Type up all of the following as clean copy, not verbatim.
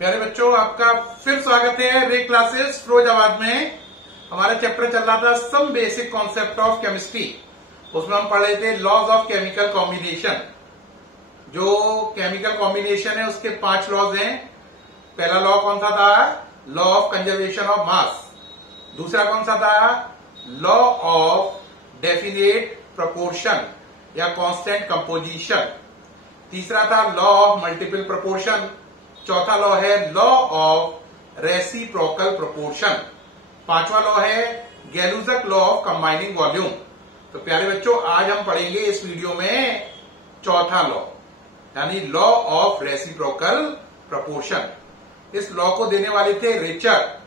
प्यारे बच्चों, आपका फिर स्वागत है रे क्लासेस फिरोजाबाद में। हमारा चैप्टर चल रहा था some basic concept of chemistry. उसमें हम पढ़ रहे थे लॉज ऑफ केमिकल कॉम्बिनेशन। जो केमिकल कॉम्बिनेशन है उसके 5 लॉज हैं। पहला लॉ कौन सा था? Law of conservation of mass. दूसरा कौन सा था? लॉ ऑफ डेफिनेट प्रोपोर्शन या कांस्टेंट कंपोजिशन। तीसरा था लॉ ऑफ मल्टीपल प्रोपोर्शन। चौथा लॉ है लॉ ऑफ रेसिप्रोकल प्रोपोर्शन। पांचवा लॉ है गैलुजक लॉ ऑफ कंबाइनिंग वॉल्यूम। तो प्यारे बच्चों, आज हम पढ़ेंगे इस वीडियो में चौथा लॉ, यानी लॉ ऑफ रेसिप्रोकल प्रोपोर्शन। इस लॉ को देने वाले थे रिचर।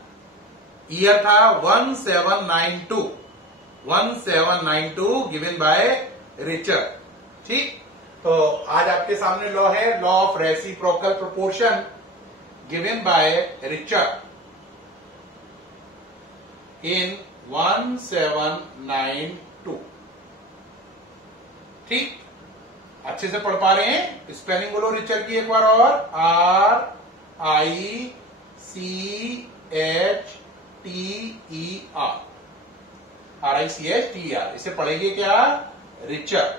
ईयर था 1792 गिवन बाय रिचर। ठीक, तो आज आपके सामने लॉ है law of reciprocal proportion given by Richter in 1792। ठीक, अच्छे से पढ़ पा रहे हैं? स्पेलिंग बोलो रिचर की एक बार और। RICHTER। इसे पढ़ेंगे क्या? रिचर।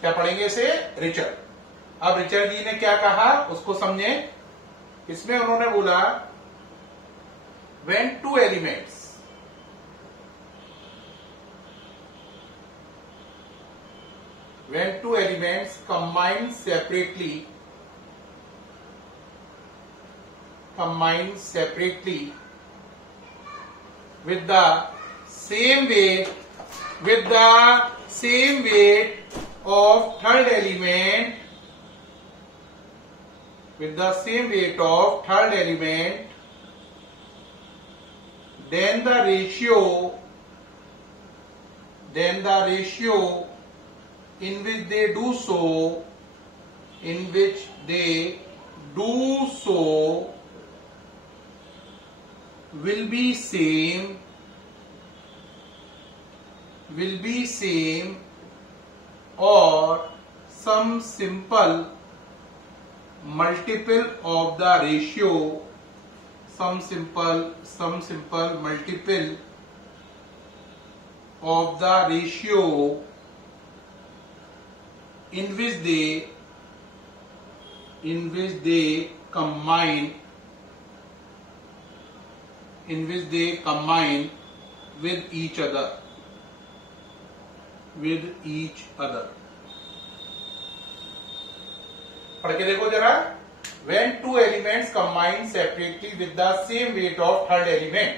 क्या पढ़ेंगे इसे? रिचर। अब रिचर जी ने क्या कहा उसको समझे। इसमें उन्होंने बोला when two elements combine separately with the same weight of third element, then the ratio in which they do so will be same or some simple multiple of the ratio, some simple multiple of the ratio in which they combine with each other. पढ़ के देखो जरा। When two elements combine separately with the same weight of third element,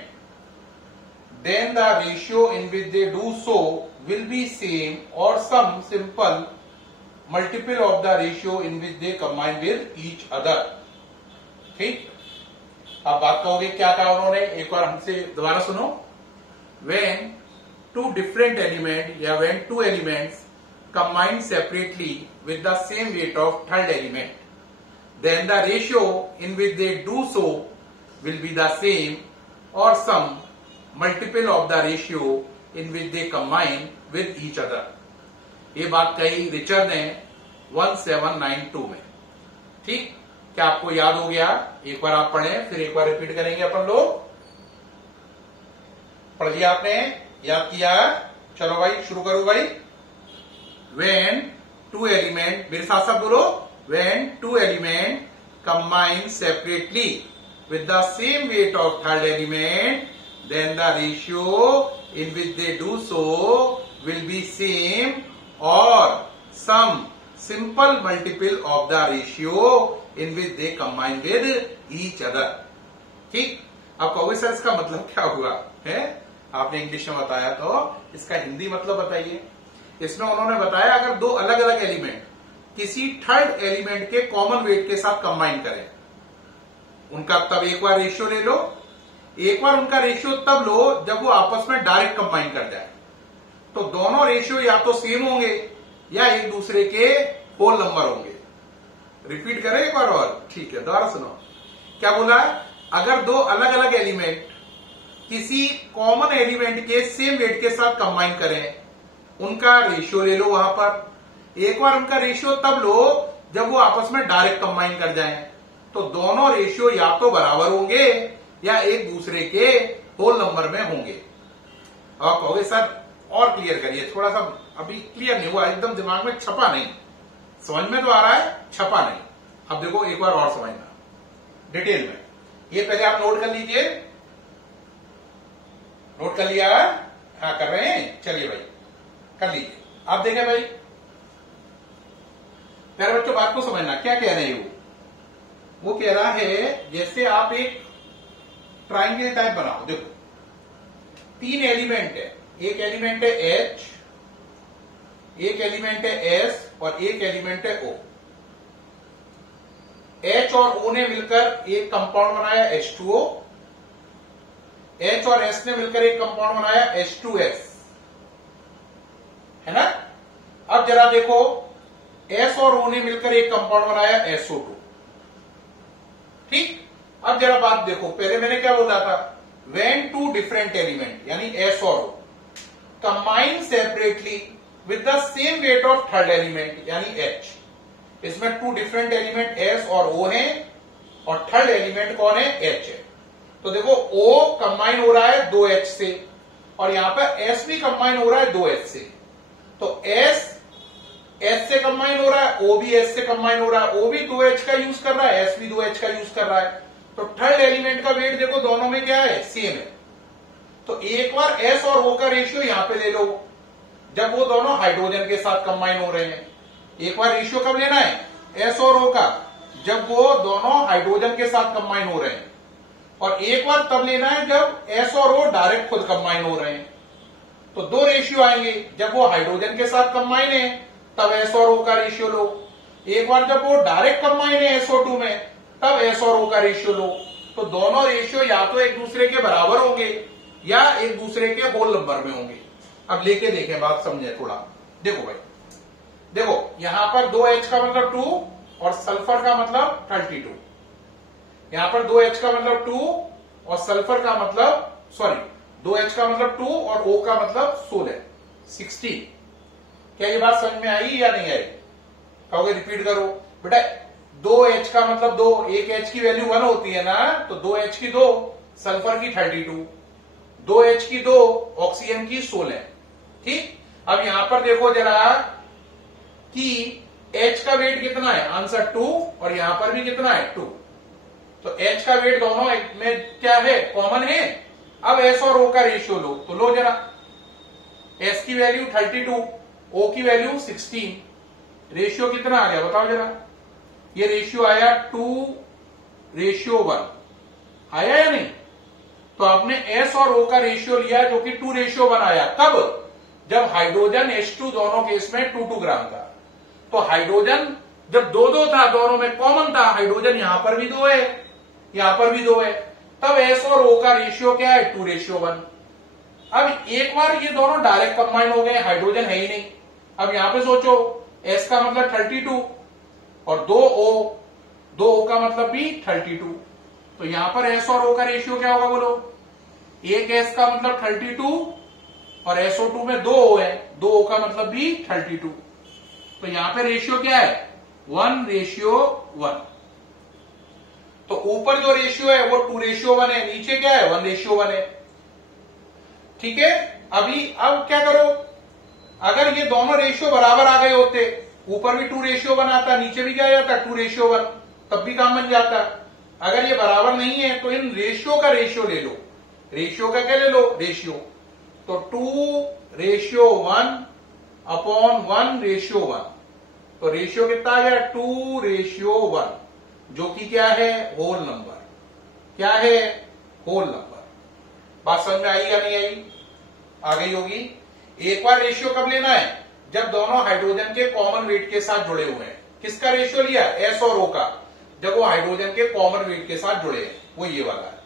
then the ratio in which they do so will be same or some simple multiple of the ratio in which they combine with each other. ठीक, अब बात कहोगे क्या कहा उन्होंने, एक बार हमसे दोबारा सुनो। When two elements combine separately with the same weight of third element, then the ratio in which they do so will be the same or some multiple of the ratio in which they combine with each other. ये बात कही richer ने 1792 में। ठीक, क्या आपको याद हो गया? एक बार आप पढ़ें, फिर एक बार रिपीट करेंगे अपन लोग। पढ़ लिया आपने? याद किया? चलो भाई शुरू करो भाई। When two element, मेरे साथ साथ बोलो। When two element combine separately with the same weight of third element, then the ratio in which they do so will be same or some simple multiple of the ratio in which they combine with each other. ठीक, अब कहोगे sir इसका मतलब क्या हुआ है? आपने English में बताया, तो इसका हिंदी मतलब बताइए। इसमें उन्होंने बताया अगर दो अलग अलग एलिमेंट किसी थर्ड एलिमेंट के कॉमन वेट के साथ कंबाइन करें, उनका तब एक बार रेशियो ले लो। एक बार उनका रेशियो तब लो जब वो आपस में डायरेक्ट कंबाइन कर जाए। तो दोनों रेशियो या तो सेम होंगे या एक दूसरे के होल नंबर होंगे। रिपीट करें एक बार और। ठीक है, दोबारा सुनो। क्या बोला? अगर दो अलग अलग एलिमेंट किसी कॉमन एलिमेंट के सेम वेट के साथ कंबाइन करें, उनका रेशियो ले लो वहां पर। एक बार उनका रेशियो तब लो जब वो आपस में डायरेक्ट कंबाइन कर जाएं, तो दोनों रेशियो या तो बराबर होंगे या एक दूसरे के होल नंबर में होंगे। और कहोगे सर और क्लियर करिए, थोड़ा सा अभी क्लियर नहीं हुआ, एकदम दिमाग में छपा नहीं, समझ में तो आ रहा है, छपा नहीं। अब देखो एक बार और समझना डिटेल में। ये पहले आप नोट कर लीजिए, नोट कर लिया? हाँ कर रहे हैं, चलिए भाई कर लीजिए। आप देखें भाई, प्यारे बच्चों बात को समझना, क्या कह रहे हैं वो कह रहा है जैसे आप एक ट्राइंगल टाइप बनाओ। देखो 3 एलिमेंट है, एक एलिमेंट है H, एक एलिमेंट है S और एक एलिमेंट है O। H और O ने मिलकर एक कंपाउंड बनाया H2O, H और S ने मिलकर एक कंपाउंड बनाया H2S, है ना। अब जरा देखो S और O ने मिलकर एक कंपाउंड बनाया SO2, ठीक। अब जरा बात देखो, पहले मैंने क्या बोला था, when two different element यानी S और O combine separately with the same weight of third element यानी H, इसमें 2 different element S और O हैं और थर्ड एलिमेंट कौन है, H है। तो देखो O कंबाइन हो रहा है 2H से और यहां पर S भी कंबाइन हो रहा है 2H से, तो S से कंबाइन हो रहा है, O भी S से कंबाइन हो रहा है, O भी 2H का यूज कर रहा है, S भी 2H का यूज कर रहा है, तो थर्ड एलिमेंट का वेट देखो दोनों में क्या है, सेम है। तो एक बार S और O का रेशियो यहां पे ले लो जब वो दोनों हाइड्रोजन के साथ कंबाइन हो रहे हैं। एक बार रेशियो कब लेना है, S और O का, जब वो दोनों हाइड्रोजन के साथ कंबाइन हो रहे हैं, और एक बार तब लेना है जब S और O डायरेक्ट खुद कंबाइन हो रहे हैं। तो 2 रेशियो आएंगे, जब वो हाइड्रोजन के साथ कंबाइन है तब S और O का रेशियो लो, एक बार जब वो डायरेक्ट कंबाइन है SO2 में तब S और O का रेशियो लो। तो दोनों रेशियो या तो एक दूसरे के बराबर होंगे या एक दूसरे के होल नंबर में होंगे। अब लेके देखें, बात समझे थोड़ा। देखो भाई, देखो यहां पर 2H का मतलब 2 और सल्फर का मतलब 32, यहां पर 2H का मतलब 2 और सल्फर का मतलब 2H का मतलब 2 और O का मतलब 16। क्या ये बात समझ में आई या नहीं आई? कहोगे रिपीट करो बेटा, 2H का मतलब 2, एक H की वैल्यू 1 होती है ना, तो 2H की 2, सल्फर की 32, 2H की 2, ऑक्सीजन की 16, ठीक। अब यहां पर देखो जरा कि H का वेट कितना है, आंसर 2, और यहां पर भी कितना है 2, तो H का वेट दोनों में क्या है, कॉमन है। अब S और O का रेशियो लो, तो लो जरा, S की वैल्यू 32, O की वैल्यू 16, रेशियो कितना आ गया बताओ जरा, ये रेशियो आया 2:1, आया या नहीं। तो आपने S और O का रेशियो लिया जो कि 2:1 आया, कब, जब हाइड्रोजन H2 दोनों केस में 2 ग्राम का। तो हाइड्रोजन जब 2 था, दोनों में कॉमन था, हाइड्रोजन यहां पर भी 2 है, यहां पर भी 2 है, तब S और O का रेशियो क्या है, 2:1। अब एक बार ये दोनों डायरेक्ट कंबाइन हो गए, हाइड्रोजन है ही नहीं। अब यहां पे सोचो, S का मतलब 32 और 2O का मतलब भी 32, तो यहां पर S और O का रेशियो क्या होगा बोलो, एक S का मतलब 32 और SO2 में 2O है, 2O का मतलब भी 32, तो यहां पे रेशियो क्या है, 1:1। तो ऊपर जो रेशियो है वो 2:1 है, नीचे क्या है 1:1 है, ठीक है। अब क्या करो, अगर ये दोनों रेशियो बराबर आ गए होते, ऊपर भी 2:1 आता, नीचे भी क्या जाता 2:1, तब भी काम बन जाता। अगर ये बराबर नहीं है तो इन रेशियो का रेशियो ले लो, रेशियो का क्या ले लो, रेशियो, तो 2:1 अपॉन 1:1, तो रेशियो कितना आ गया 2:1, जो कि क्या है, होल नंबर, क्या है, होल नंबर। बात समझ में आई या नहीं आई, आ गई होगी। एक बार रेशियो कब लेना है, जब दोनों हाइड्रोजन के कॉमन वेट के साथ जुड़े हुए हैं। किसका रेशियो लिया, S और O का, जब वो हाइड्रोजन के कॉमन वेट के साथ जुड़े हैं, वो ये वाला है।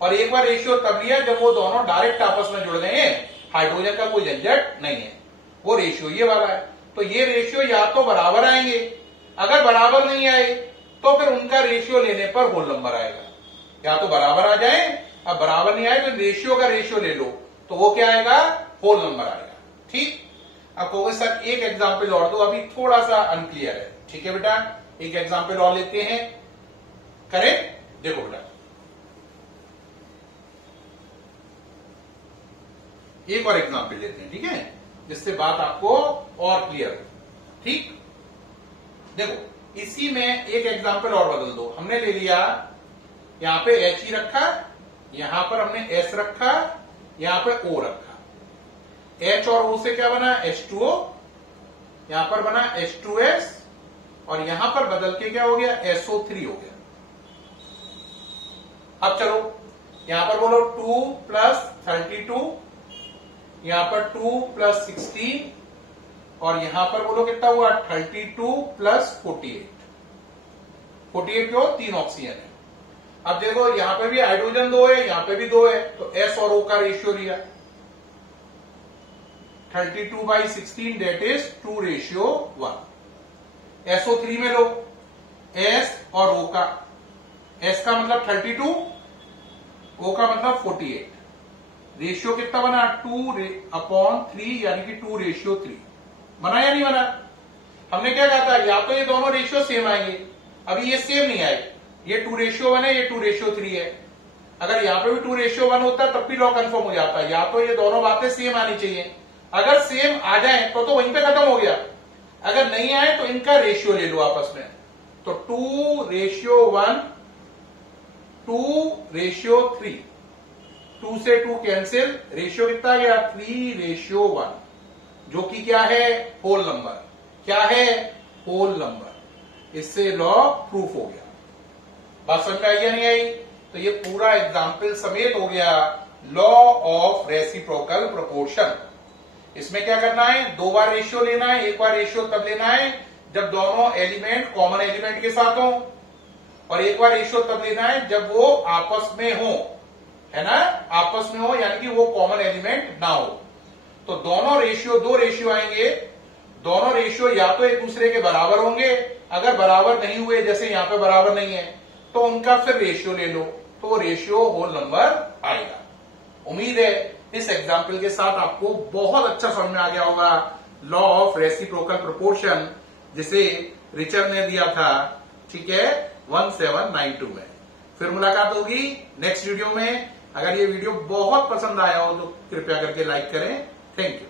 और एक बार रेशियो तब लिया जब वो दोनों डायरेक्ट आपस में जुड़ गए हैं, हाइड्रोजन का कोई झंझट नहीं है, वो रेशियो ये वाला है। तो ये रेशियो या तो बराबर आएंगे, अगर बराबर नहीं आए तो फिर उनका रेशियो लेने पर होल नंबर आएगा, या तो बराबर आ जाए, अब बराबर नहीं आए तो रेशियो का रेशियो ले लो, तो वो क्या आएगा, होल नंबर आएगा, ठीक। अब कहोगे सर एक एग्जाम्पल और दो, अभी थोड़ा सा अनक्लियर है, ठीक है बेटा, एक एग्जाम्पल और लेते हैं, करेक्ट। देखो बेटा, एक और एग्जाम्पल लेते हैं, ठीक है, जिससे बात आपको और क्लियर हो। ठीक, देखो इसी में एक एग्जाम्पल और बदल दो। हमने ले लिया, यहां पे एच ही रखा, यहां पर हमने एस रखा, यहां पे ओ रखा। एच और ओ से क्या बना, H2O, यहां पर बना H2S, और यहां पर बदल के क्या हो गया, SO3 हो गया। अब चलो यहां पर बोलो 2 + 32, यहां पर 2 + 16, और यहां पर बोलो कितना हुआ, 32 + 48। 48 क्यों, 3 ऑक्सीजन है। अब देखो यहां पे भी हाइड्रोजन 2 है, यहां पे भी 2 है, तो एस और ओ का रेशियो लिया 32/16, दैट इज 2:1। SO3 में लो, एस और ओ का, एस का मतलब 32, ओ का मतलब 48, रेशियो कितना बना, 2/3, यानी कि 2:3 बना या नहीं बना। हमने क्या कहा था, या तो ये दोनों रेशियो सेम आएंगे, अभी ये सेम नहीं आए, ये 2:1 है, ये 2:3 है। अगर यहां पे भी 2:1 होता तब भी लॉ कंफर्म हो जाता, या तो ये दोनों बातें सेम आनी चाहिए। अगर सेम आ जाए तो वहीं पे खत्म हो गया, अगर नहीं आए तो इनका रेशियो ले लो आपस में, तो 2:1, 2:3, 2 से 2 कैंसिल, रेशियो कितना आ गया, 3:1, जो कि क्या है, होल नंबर। क्या है, होल नंबर। इससे लॉ प्रूफ हो गया। बात समझ में आई या नहीं आई। तो ये पूरा एग्जाम्पल समेत हो गया लॉ ऑफ रेसिप्रोकल प्रोपोर्शन। इसमें क्या करना है, 2 बार रेशियो लेना है। एक बार रेशियो तब लेना है जब दोनों एलिमेंट कॉमन एलिमेंट के साथ हो, और एक बार रेशियो तब लेना है जब वो आपस में हो, है ना, आपस में हो, यानी कि वो कॉमन एलिमेंट ना हो। तो दोनों रेशियो, 2 रेशियो आएंगे, दोनों रेशियो या तो एक दूसरे के बराबर होंगे, अगर बराबर नहीं हुए, जैसे यहां पे बराबर नहीं है, तो उनका फिर रेशियो ले लो, तो रेशियो होल नंबर आएगा। उम्मीद है इस एग्जाम्पल के साथ आपको बहुत अच्छा समझ में आ गया होगा लॉ ऑफ रेसिप्रोकल प्रोपोर्शन, जिसे रिचर्ड ने दिया था, ठीक है, 1792 में। फिर मुलाकात होगी नेक्स्ट वीडियो में। अगर ये वीडियो बहुत पसंद आया हो तो कृपया करके लाइक करें। Thank you.